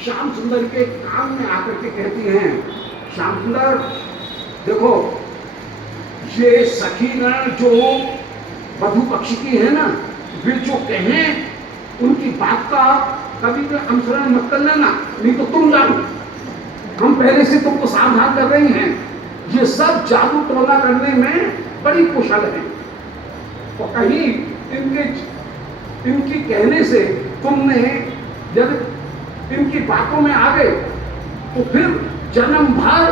श्याम सुंदर के कान में आकर के कहती हैं, श्याम सुंदर देखो, ये सखीगण जो वधु पक्ष की है ना, वे जो कहें उनकी बात का कभी भी अनुसरण मत कर लेना, नहीं तो तुम जानो, हम पहले से तुमको सावधान कर रही हैं। ये सब जादू टोना करने में बड़ी कुशल है, और कहीं इनकी कहने से तुमने जब इनकी बातों में आ गए तो फिर जन्म भर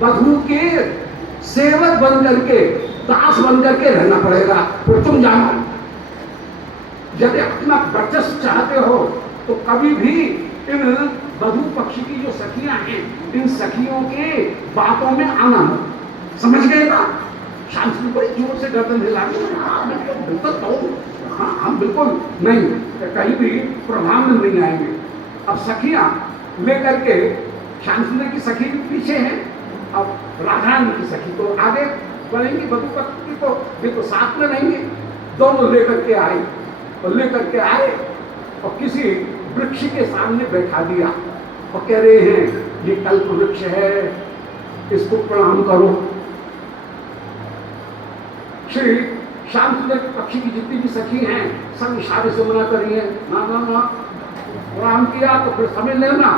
वधु के सेवक बन करके, दास बन करके रहना पड़ेगा। फिर तुम जानो, यदि अपना वर्चस्व चाहते हो तो कभी भी इन वधु पक्ष की जो सखियां हैं, इन सखियों के बातों में आना मत। समझ गए ना? शांति बड़ी जोर से गर्दन हिला रही है। हाँ बिल्कुल, तो हाँ हम बिल्कुल नहीं, कहीं भी प्रभाव में नहीं आएंगे। अब सखियां लेकर के, श्याम सुंदर की सखी भी पीछे है, अब राधा रानी की सखी तो आगे बढ़ेंगी, वधु पक्ष की तो ये तो साथ में रहेंगे। दोनों लेकर के आए, और लेकर के आए और किसी वृक्ष के सामने बैठा दिया, और कह रहे हैं ये कल्प वृक्ष है, इसको प्रणाम करो। श्री श्याम सुंदर पक्षी की जितनी भी सखी हैं सब इशारे से मना कर रही है, ना ना ना, प्रणाम किया तो फिर समझ लेना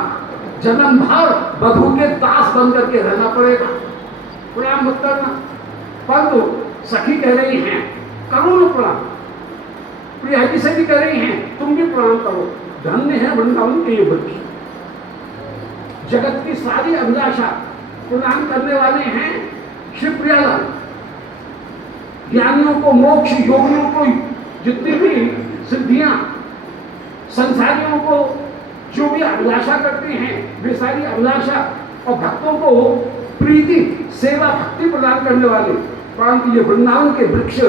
जन्म भर वधु के दास बन करके रहना पड़ेगा, प्रणाम मत करना। परंतु सखी कह रही हैं करो ना प्रणाम, प्रिया जी से भी कह रही हैं तुम भी प्रणाम करो। धन्य है वृंदावन के ये वृक्ष, जगत की सारी अभिलाषा प्रदान करने वाले हैं श्री प्रियालाल। ज्ञानियों को मोक्ष, योगियों को जितनी भी सिद्धियां, संसारियों को जो भी अभिलाषा करते हैं वे सारी अभिलाषा, और भक्तों को प्रीति, सेवा, भक्ति प्रदान करने वाले। परंतु ये वृंदावन के वृक्ष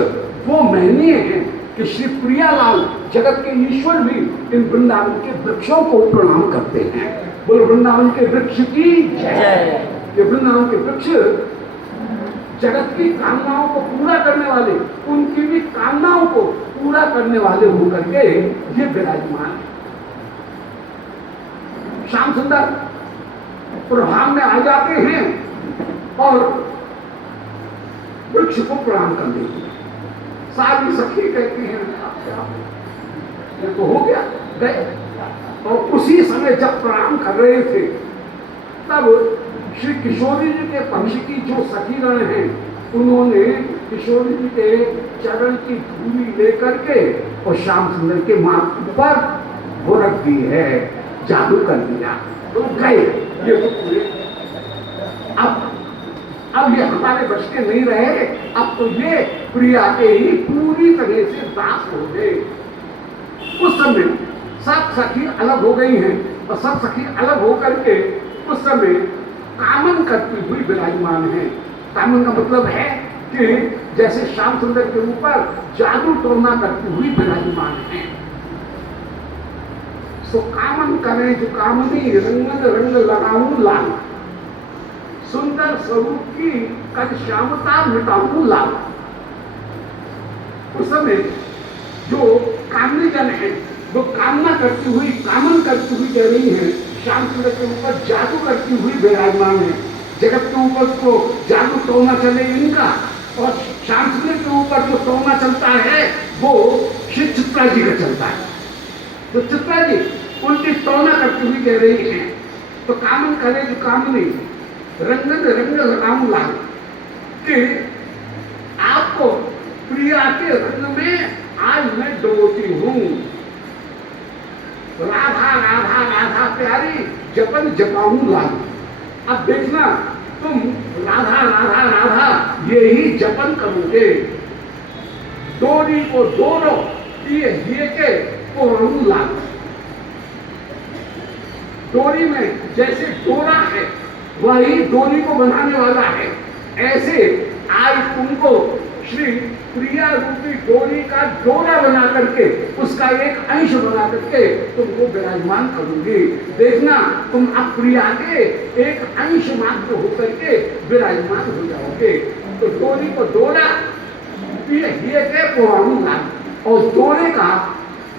वो महनीय हैं कि श्री प्रियालाल जगत के ईश्वर भी इन वृंदावन के वृक्षों को प्रणाम करते हैं। बोलो वृंदावन के वृक्ष की जय। ये वृंदावन के वृक्ष जगत की कामनाओं को पूरा करने वाले, उनकी भी कामनाओं को पूरा करने वाले होकर के ये विराजमान है। श्याम सुंदर प्रभाव में आ जाते हैं और वृक्ष को प्रणाम कर देते हैं। सारी सखी कहती हैं ये तो हो गया, गए। और उसी समय जब प्रणाम कर रहे थे तब श्री किशोरी जी के पक्ष की जो सखीगण हैं उन्होंने किशोरी जी के चरण की धूली लेकर के और श्याम सुंदर के माथे पर वो रख दी है, जादू कर दिया, तो गए। ये तो पूरे अब ये हमारे बच के नहीं रहे, अब तो ये प्रिया के ही पूरी तरह से दास हो गए। उस समय सब सखी अलग हो गई हैं, और सब सखी अलग होकर के उस समय कामन करती हुई विराजमान है। कामन का मतलब है कि जैसे श्याम सुंदर के ऊपर जादू टोना करती हुई विराजमान है। सो कामन करे जो कामनी, रंगन रंग लगाऊं लाल, सुंदर स्वरूप की कद श्यामता मिटाऊं लाल। उस समय जो कामनी जन है वो कामना करती हुई, कामन करती हुई कह रही है, श्याम सुंदर के ऊपर जादू करती हुई विराजमान है। जगत के ऊपर तो जादू टोना चले इनका, और श्याम सुंदर के ऊपर जो टोना चलता है वो श्री चित्रा जी का चलता है। तो चित्रा जी उनकी टोना करती हुई कह रही है, तो कामन करे जो कामनी, रंगन रंग लगाऊं लाल, कि आपको प्रिया के रंग में आज मैं डोलती हूं। राधा राधा राधा प्यारी जपन जपाऊं लाल। अब देखना तुम राधा राधा राधा यही जपन करोगे, डोरी को डोरो ये के पोरूं लाल। डोरी में जैसे डोरा है वही डोरी को बनाने वाला है, ऐसे आज तुमको श्री प्रिया रूपी डोरी का डोरा बना करके, उसका एक अंश बना करके तुमको विराजमान करूंगी। देखना तुम अब प्रिया के एक अंश मात्र होकर के विराजमान हो जाओगे। तो डोरी को डोरा ये के पोरूंगा, और डोरे का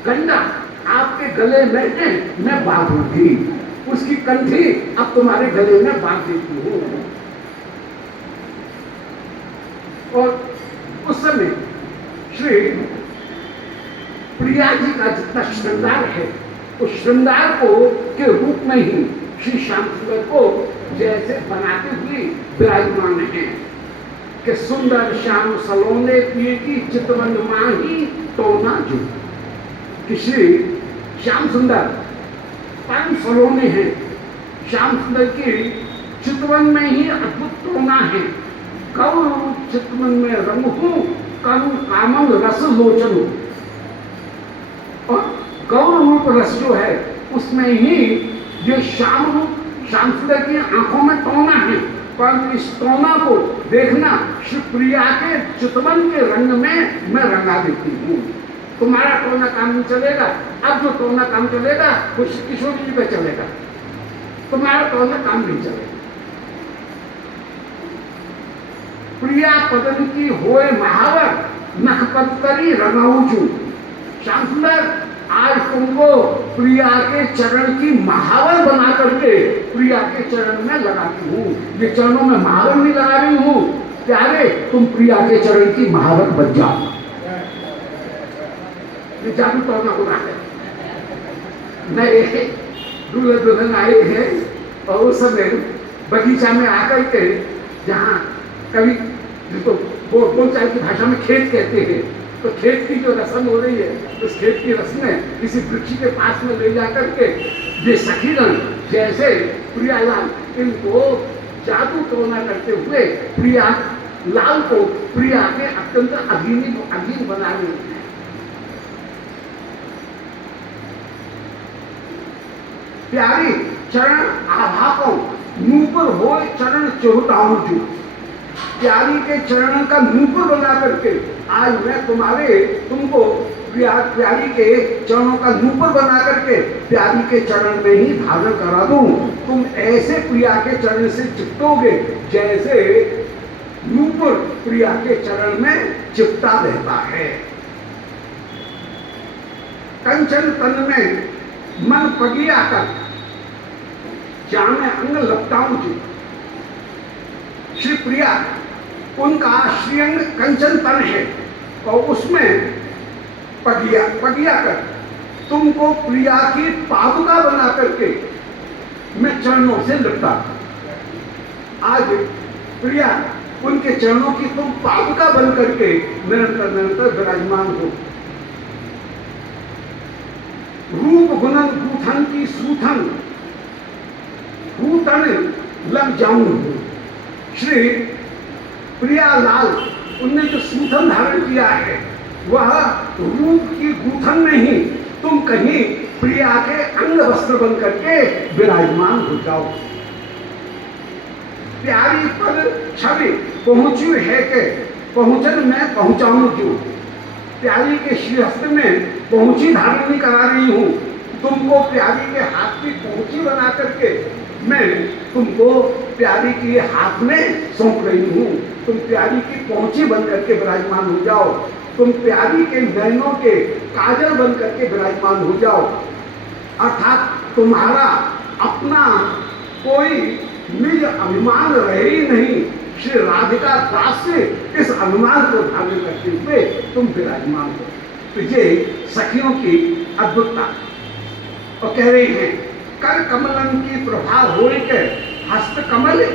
गंडा आपके गले में मैं बांधूंगी। उसकी कंठी अब तुम्हारे गले में बांध देती हूं। और उस समय श्री प्रिया जी का जितना श्रृंगार है, उस श्रृंगार को के रूप में ही श्री श्याम सुंदर को जैसे बनाते हुए विराजमान है कि सुंदर श्याम सलोने पिए की चितवन माही तो ना जो, कि श्री श्याम सुंदर परम सलोने हैं। श्याम सुंदर की चितवन में ही अद्भुत टोना है। कौर चितवन में रंग हूं, करू कामम रस लोचन हूं। और गौर रूप रस जो है उसमें ही ये श्याम रूप श्याम सुंदर की आंखों में टोना है। पर इस टोना को देखना श्री प्रिया के चितवन के रंग में मैं रंगा देती हूँ। तुम्हारा टोना काम नहीं चलेगा। अब जो टोना काम चलेगा वो श्री किशोरी जी पे चलेगा, तुम्हारा टोना काम नहीं चलेगा। प्रिया पदन की होए महावर नख पत्तरी रंगाऊचू। श्याम सुंदर आज तुमको प्रिया के चरण की महावर बना करके प्रिया के चरण में लगाती हूँ। ये चरणों में महावर नहीं लगा रही हूँ, प्यारे तुम प्रिया के चरण की महावर बन जाओ। ये जादू टोना हो रहा है। नए दूल्हा दुल्हन आए हैं और उस समय बगीचा में आकर के जहाँ कभी जिसको बोलचाल की भाषा में खेत कहते हैं, तो खेत की जो रस्म हो रही है उस खेत की रस्म में किसी वृक्ष के पास में ले जाकर के ये सखीगण जैसे प्रियालाल इनको जादू टोना करते हुए प्रिया लाल को प्रिया के अत्यंत अधीन बना रहे हैं। प्यारी चरण आभा को नूपुर हो चरण चौटाऊ जो। प्यारी के चरण का नूपुर बना करके आज मैं तुमको प्यारी के चरणों का नूपुर बना करके प्यारी के चरण में ही धारण करा दूं। तुम ऐसे प्रिया के चरण से चिपटोगे जैसे नूपुर प्रिया के चरण में चिपटा रहता है। कंचन तन में मन पगिया कर जाने अंग लपटाऊं जी। श्री प्रिया उनका श्रीअंग कंचन तन है और उसमें पगिया कर तुमको प्रिया की पादुका बना करके मैं चरणों से लिपटा। आज प्रिया उनके चरणों की तुम पादुका बन करके निरंतर निरंतर विराजमान हो। रूप गुणन भूथन की सूथन भूतन लग जाऊं। श्री प्रियालाल उनने जो सूथन धारण किया है वह रूप की गूथन नहीं, तुम कहीं प्रिया के अंग वस्त्र बन करके विराजमान हो जाओ। प्यारी पद छवि पहुंची है के पहुंचन में पहुंचाऊं जो। प्यारी के श्रीहस्त में पहुंची धारण नहीं करा रही हूं, तुमको प्यारी के हाथ की पहुंची बना करके मैं तुमको प्यारी के हाथ में सौंप रही हूं। तुम प्यारी की पहुंची बन करके विराजमान हो जाओ। तुम प्यारी के नैनों के काजल बन करके विराजमान हो जाओ। अर्थात तुम्हारा अपना कोई निज अभिमान रहे ही नहीं। श्री राधिका दास से इस अभिमान को धारण करते हुए तुम विराजमान हो। तो ये सखियों की अद्भुतता। और कह रही हैं कर कमलन की प्रभा हो के हस्त कमल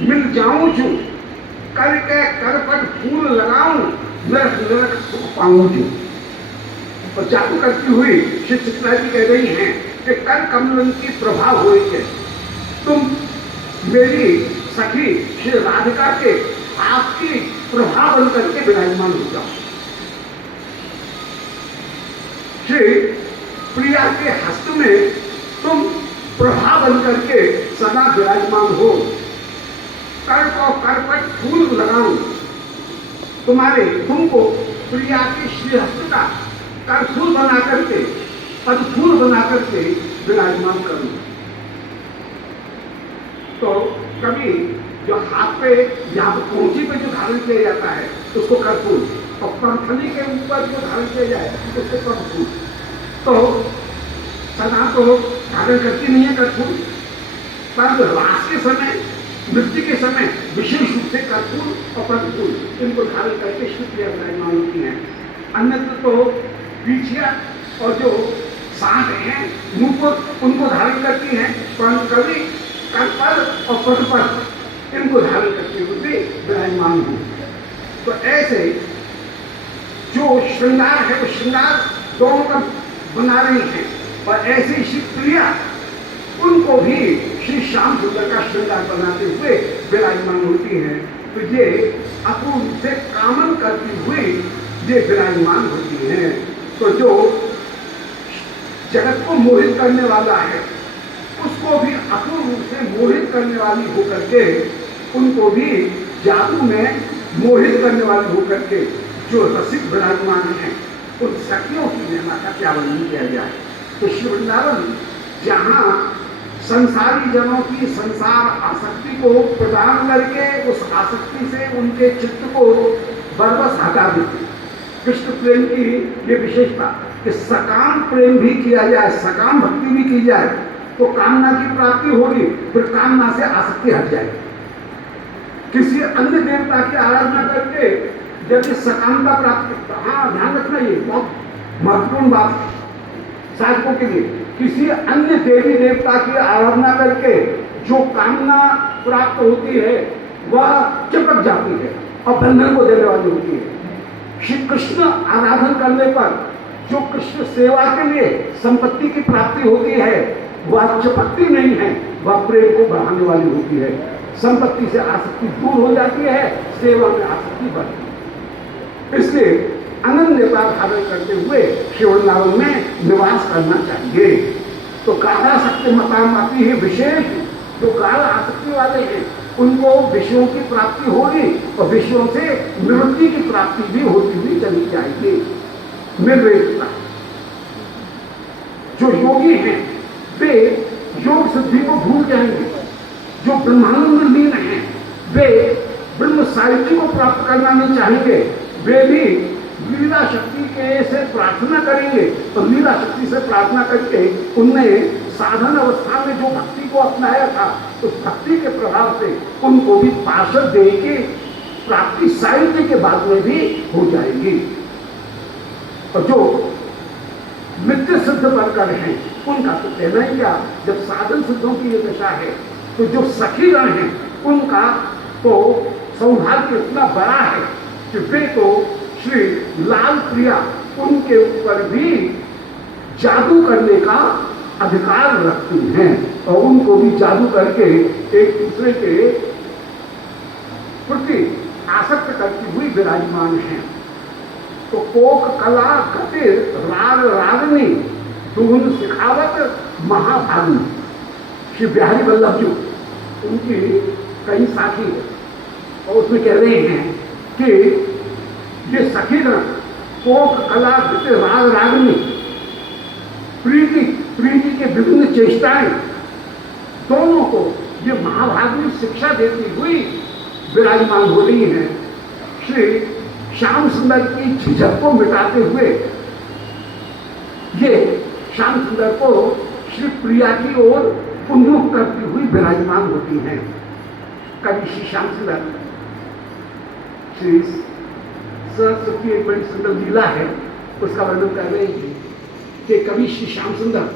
मिल जाऊं जो। करके कर पर फूल लगाऊं नरक नरक सुख पाऊं जो। और जादू करती हुई श्री चित्रा जी कह रही हैं कि कर कमलन की प्रभा हो के तुम मेरी सखी श्री राधिका के आपकी प्रभा बन करके विराजमान हो जाओ। श्री प्रिया के हस्त में तुम प्रभा बन करके सदा विराजमान हो। कर को कर पर फूल लगाऊं तुमको प्रिया के श्रीहस्त का कर फूल बना करके पद फूल बना करके विराजमान करूं। तो कभी जो हाथ पे या पहुंची पे जो धारण किया जाता है उसको कर्पूर, और पंथली के ऊपर जो धारण किया जाए उसको कर्पूर। तो सदा तो धारण करती नहीं है कर्पूर, पर रास के समय, नृत्य के समय विशेष रूप से कर्पूर और पद्मफूल इनको धारण करके श्री प्रिया विराजमान होती हैं। अन्यत्र तो पीछिया और जो सांड हैं मुकुट उनको धारण करती हैं, परंतु कभी करपल और पद्मपल इनको धारण करते हुए विराजमान हो। तो ऐसे जो श्रृंगार है वो श्रृंगार दोनों का बना रही है, और ऐसे श्री प्रिया उनको भी श्री श्याम सुंदर का श्रृंगार बनाते हुए विराजमान होती है। तो ये अपूर्व से कामन करती हुई ये विराजमान होती हैं। तो जो जगत को मोहित करने वाला है उसको भी अपूर्व रूप से मोहित करने वाली होकर के, उनको भी जादू में मोहित करने वाली होकर के जो रसिक विराजमान है उन सखियों की महिमा का क्या वर्णन किया गया है। तो श्री वृंदावन जहाँ संसारी जनों की संसार आसक्ति को प्रदान करके उस आसक्ति से उनके चित्त को बरबस हटा देती। कृष्ण प्रेम की ये विशेषता कि सकाम प्रेम भी किया जाए, सकाम भक्ति भी की जाए तो कामना की प्राप्ति होगी, फिर कामना से आसक्ति हट जाएगी। किसी अन्य देवता की आराधना करके यदि सकामता प्राप्त, हाँ ध्यान रखना ये बहुत महत्वपूर्ण बात है साधकों के लिए। किसी अन्य देवी देवता की आराधना करके जो कामना प्राप्त होती है वह चिपक जाती है और बंधन को देने वाली होती है। श्री कृष्ण आराधन करने पर जो कृष्ण सेवा के लिए संपत्ति की प्राप्ति होती है वह चिपकती नहीं है, वह प्रेम को बढ़ाने वाली होती है। संपत्ति से आसक्ति दूर हो जाती है, सेवा में आसक्ति बढ़ती है। इसलिए अनन्यता धारण करते हुए श्री वृंदावन में निवास करना चाहिए। तो कालासक्ति मतामती ही विशेष जो काल आसक्ति वाले हैं उनको विषयों की प्राप्ति होगी और विषयों से निवृत्ति की प्राप्ति भी होती हुई चली जाएगी। निर्वेदता जो योगी हैं वे योग सिद्धि को भूल जाएंगे। जो ब्रह्मानंद लीन हैं वे ब्रह्म साहित्य को प्राप्त करना नहीं चाहेंगे, वे भी लीला शक्ति के से प्रार्थना करेंगे। तो लीला शक्ति से प्रार्थना करके उनने साधन अवस्था में जो भक्ति को अपनाया था उस भक्ति के प्रभाव से उनको भी पार्षद देह की प्राप्ति साहित्य के बाद में भी हो जाएगी। और जो नित्य सिद्ध बनकर हैं उनका तो कहना ही क्या, जब साधन सिद्धों की ये दशा है तो जो सखीगण हैं उनका तो सौभाग्य इतना बड़ा है कि वे तो श्री लाल प्रिया उनके ऊपर भी जादू करने का अधिकार रखती हैं और उनको भी जादू करके एक दूसरे के प्रति आसक्त करती हुई विराजमान हैं। तो कोक कला गतिर राग रागनी दुगुन सिखावत महाभागी श्री बिहारी वल्लभ जी उनकी कई साथी है और उसमें कह रहे हैं कि ये सखीगण कोक कला गतिर राग रागनी प्रीति के विभिन्न चेष्टाएं दोनों को ये महाभागी शिक्षा देती हुई विराजमान हो रही हैं। श्री श्याम सुंदर की झिझक को मिटाते हुए ये श्याम सुंदर को श्री प्रिया की ओर उन्मुख करती हुई विराजमान होती हैं। कभी श्री श्याम सुंदर श्री सरस्वती एक बड़ी सुंदर लीला है उसका वर्णन कर रहे हैं कि कभी श्री श्याम सुंदर